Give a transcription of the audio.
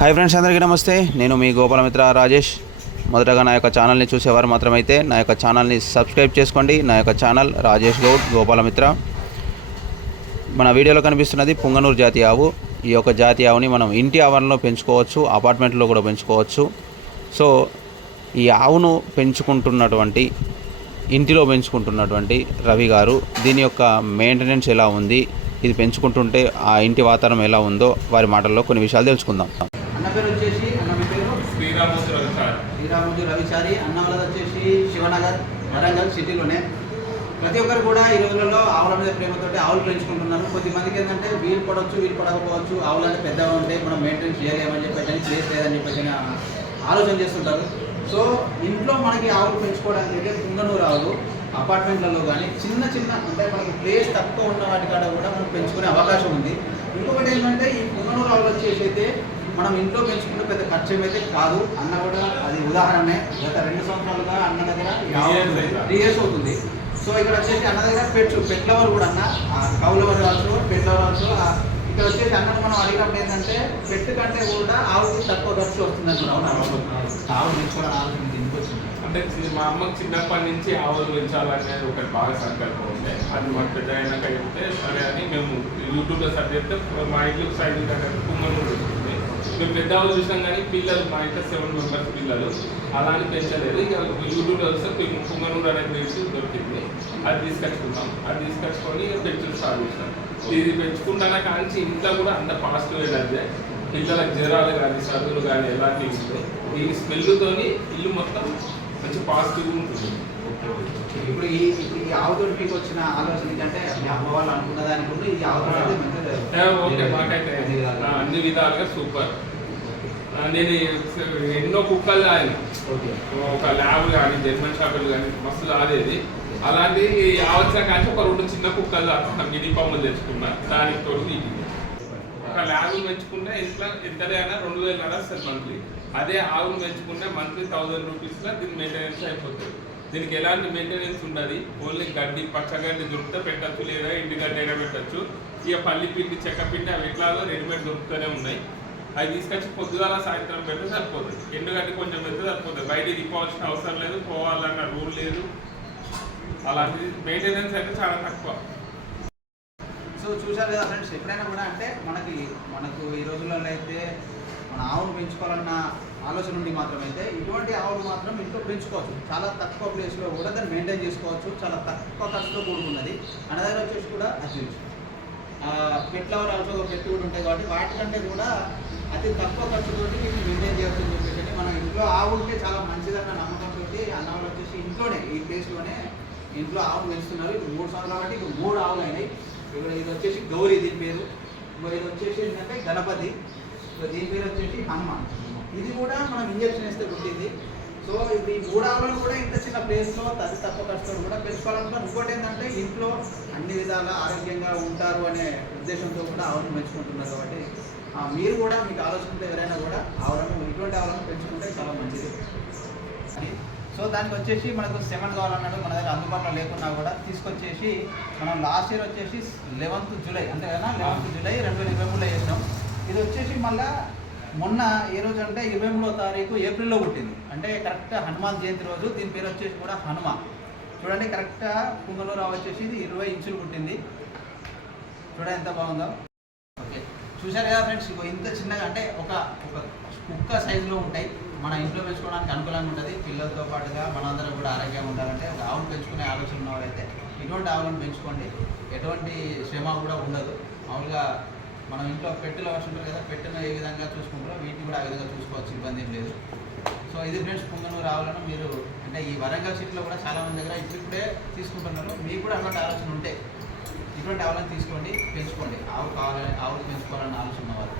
Hi friends, అందరికీ నమస్తే. నేను మీ గోపాలమిత్ర రాజేష్. మొదటగా నా యొక్క ఛానల్ని చూసేవారు మాత్రమైతే నా యొక్క ఛానల్ని సబ్స్క్రైబ్ చేసుకోండి. నా యొక్క ఛానల్ రాజేష్ గౌడ్ గోపాలమిత్ర. మన వీడియోలో కనిపిస్తున్నది పుంగనూరు జాతి ఆవు. ఈ యొక్క జాతి ఆవుని మనం ఇంటి ఆవరణలో పెంచుకోవచ్చు, అపార్ట్మెంట్లో కూడా పెంచుకోవచ్చు. సో ఈ ఆవును పెంచుకుంటున్నటువంటి ఇంటిలో పెంచుకుంటున్నటువంటి రవి గారు దీని యొక్క మెయింటెనెన్స్ ఎలా ఉంది, ఇది పెంచుకుంటుంటే ఆ ఇంటి వాతావరణం ఎలా ఉందో వారి మాటల్లో కొన్ని విషయాలు తెలుసుకుందాం. అన్న పేరు వచ్చేసి అన్న మీ పేరు శ్రీరాముజు రవిచారి. అన్న వాళ్ళది వచ్చేసి శివనగర్, వరంగల్ సిటీలోనే. ప్రతి ఒక్కరు కూడా ఈ రోజులలో ఆవుల మీద ప్రేమతోటి ఆవులు పెంచుకుంటున్నారు. కొద్దిమందికి ఏంటంటే వీలు పడవచ్చు, వీలు పడకపోవచ్చు, ఆవులు అంటే పెద్దగా ఉంటే మనం మెయింటైన్ చేయలేమని చెప్పేసి, ప్లేస్ లేదని చెప్పేసి ఆలోచన చేస్తుంటారు. సో ఇంట్లో మనకి ఆవులు పెంచుకోవడానికి అయితే పుంగనూరు ఆవులు అపార్ట్మెంట్లలో కానీ చిన్న చిన్న అంటే మనకి ప్లేస్ తక్కువ ఉన్న వాటి కాడ కూడా మనం పెంచుకునే అవకాశం ఉంది. ఇంకొకటి ఏంటంటే ఈ పుంగనూరు ఆవులు వచ్చేసి అయితే మనం ఇంట్లో పెంచుకుంటే పెద్ద ఖర్చు ఏమైతే కాదు. అన్న కూడా అది ఉదాహరణే. గత 2 సంవత్సరాలుగా అన్న దగ్గర 3 ఇయర్స్ అవుతుంది. సో ఇక్కడ వచ్చేసి అన్న దగ్గర పెట్ లవర్ కూడా అన్న కౌలు లవర్ కావచ్చు, పెట్ లవర్ కావచ్చు. ఇక్కడ వచ్చేసి అన్నను మనం అడిగినప్పుడు ఏంటంటే పెట్ కంటే కూడా ఆవుకి తక్కువ ఖర్చు వస్తుంది అంటున్నాం. ఆవులు పెంచుకోవాలని ఆలోచన ఎందుకు వచ్చింది అంటే మా అమ్మకి చిన్నప్పటి నుంచి ఆవులు పెంచాలనేది ఒకటి బాగా సంకల్పం ఉండే. అది మాకు పెద్ద అయినాక చెప్తే సరే అని మేము యూట్యూబ్లో సర్చ్ చేస్తే మా ఇంట్లో సైడ్ పుంగనూరు ఉంటుంది. మేము పెద్ద ఆవులు చూసినాం కానీ పిల్లలు మా ఇంట్లో 7 మెంబర్స్ పిల్లలు అలా అని పెంచలేదు. ఇక యూట్యూబ్లో వస్తే పుంగనూరు అనేది వేసి దొరికింది. అది తీసుకొచ్చుకుంటాం. అది తీసుకొచ్చుకొని పెంచులు స్టార్ట్ చేస్తాం. ఇది పెంచుకుంటానా కానీ ఇంట్లో కూడా అంత పాజిటివ్ ఎనర్జీ, పిల్లలకు జ్వరాలు కానీ చదువులు కానీ ఎలాంటివి ఉంటాయి. దీని స్మెల్తోని ఇల్లు మొత్తం మంచి పాజిటివ్గా ఉంటుంది. ఇప్పుడు ఈ ఆవుతో మీకు వచ్చిన ఆలోచన అంటే మీ అమ్మ వాళ్ళు అనుకున్న దానికి ఈ ఆవుతో ఓకే మాకైతే అన్ని విధాలుగా సూపర్. నేను ఎన్నో కుక్కలు ఆయన ఒక ల్యాబ్ కానీ జర్మన్ షాపులు కానీ మస్తు ఆడేది. అలాంటి ఆవచ్చిన కానీ ఒక 2 చిన్న కుక్కలు గిడి పమ్మలు తెచ్చుకున్నా. దానికి తోడు ఒక ల్యాబ్ పెంచుకుంటే ఇంట్లో ఎంతనే అయినా 2000 నడుస్తుంది మంత్లీ. అదే ఆవును పెంచుకుంటే మంత్లీ 1000 రూపీస్లో దీని మెయింటెనెన్స్ అయిపోతుంది. దీనికి ఎలాంటి మెయింటెనెన్స్ ఉండదు. ఓన్లీ గడ్డి పచ్చగడ్డి దొరికితే పెట్టచ్చు, లేదా ఇంటి గడ్డి అయినా పెట్టచ్చు. ఇక పల్లి పిండి, చెక్క పిండి అవి ఎట్లాగో రెడీమేడ్ దొరుకుతూనే ఉన్నాయి. అవి తీసుకొచ్చి పొద్దుగాల సాయంత్రం పెడితే సరిపోతుంది. ఎండుగడ్డి కొంచెం పెడితే సరిపోతుంది. బయటికి తిప్పవలసిన అవసరం లేదు, పోవాలన్న రూల్ లేదు. అలాంటి మెయింటెనెన్స్ అయితే చాలా తక్కువ. సో చూసారు కదా ఫ్రెండ్స్, ఎప్పుడైనా కూడా అంటే మనకు ఈ రోజులలో అయితే మన ఆవును పెంచుకోవాలన్న ఆలోచన నుండి మాత్రమైతే ఇటువంటి ఆవులు మాత్రం ఇంట్లో పెంచుకోవచ్చు. చాలా తక్కువ ప్లేస్లో కూడా దాన్ని మెయింటైన్ చేసుకోవచ్చు. చాలా తక్కువ ఖర్చుతో కూడుకున్నది. అన్న దగ్గర వచ్చేసి కూడా అది పెట్ లవర్ ఆల్సో పెట్టి కూడా ఉంటాయి కాబట్టి వాటికంటే కూడా అతి తక్కువ ఖర్చుతో వీటిని మెయింటైన్ చేయవచ్చు అని చెప్పేసి మన ఇంట్లో ఆవు ఉంటే చాలా మంచిదన్న నమ్మకంతో అన్న వాళ్ళు వచ్చేసి ఇంట్లోనే ఈ ప్లేస్లోనే ఇంట్లో ఆవులు పెంచుతున్నారు. ఇప్పుడు 3 సంవత్సరాలు కాబట్టి ఇప్పుడు 3 ఆవులు అయినాయి. ఇప్పుడు ఇది వచ్చేసి గౌరీ, దీని పేరు. ఇది వచ్చేసి ఏంటంటే గణపతి, దీని పేరు వచ్చేసి హనుమాన్. ఇది కూడా మనం ఇంజక్షన్ వేస్తే పుట్టింది. సో ఇప్పుడు ఈ 3 ఆవులను కూడా ఇంత చిన్న ప్లేస్లో అతి తక్కువ ఖర్చుతో కూడా పెంచుకోవాలనుకున్నాం. ఇంకోటి ఏంటంటే ఇంట్లో అన్ని విధాలా ఆరోగ్యంగా ఉంటారు అనే ఉద్దేశంతో కూడా ఆవులను పెంచుకుంటున్నారు. కాబట్టి మీరు కూడా మీకు ఆలోచనతో ఎవరైనా కూడా ఆవులను ఇటువంటి ఆవులను పెంచుకుంటే చాలా మంచిది. సో దానికి వచ్చేసి మనకు 7 కావాలన్నాడు. మన దగ్గర అందుబాటులో లేకున్నా కూడా తీసుకొచ్చేసి మనం లాస్ట్ ఇయర్ వచ్చేసి 11th జూలై అంతే కదా, 11th జూలై 2023లో చేసినాం. ఇది వచ్చేసి మళ్ళీ మొన్న ఏ రోజు అంటే 23వ తారీఖు ఏప్రిల్లో పుట్టింది. అంటే కరెక్ట్ హనుమాన్ జయంతి రోజు. దీని పేరు వచ్చేసి కూడా హనుమాన్. చూడండి కరెక్ట్గా పుంగనూరు వచ్చేసి ఇది 20 ఇంచులు పుట్టింది. చూడండి ఎంత బాగుందో. ఓకే చూసారు కదా ఫ్రెండ్స్, ఇంత చిన్నగా అంటే ఒక కుక్క సైజులో ఉంటాయి. మన ఇంట్లో పెంచుకోవడానికి అనుకూలంగా ఉంటుంది. పిల్లలతో పాటుగా మనందరం కూడా ఆరోగ్యంగా ఉండాలంటే ఒక ఆవును పెంచుకునే ఆలోచన ఉన్న వాళ్ళైతే ఇటువంటి ఆవులను పెంచుకోండి. ఎటువంటి శ్రమ కూడా ఉండదు. మామూలుగా మనం ఇంట్లో పెట్టెలు అవసరం ఉంటుంది కదా, పెట్టెను ఏ విధంగా చూసుకుంటారో వీటిని కూడా ఆ విధంగా చూసుకోవచ్చు, ఇబ్బంది ఏం లేదు. సో ఇది ఫ్రెండ్స్ పుంగనూరు ఆవులను మీరు అంటే ఈ వరంగల్ సిటీలో కూడా చాలామంది దగ్గర ఇప్పుడే తీసుకుంటున్నారు. మీకు కూడా అలాంటి ఆలోచన ఉంటే ఇటువంటి ఆవులను తీసుకోండి, పెంచుకోండి. ఆవులు పెంచుకోవాలన్న ఆలోచన ఉన్నవారు.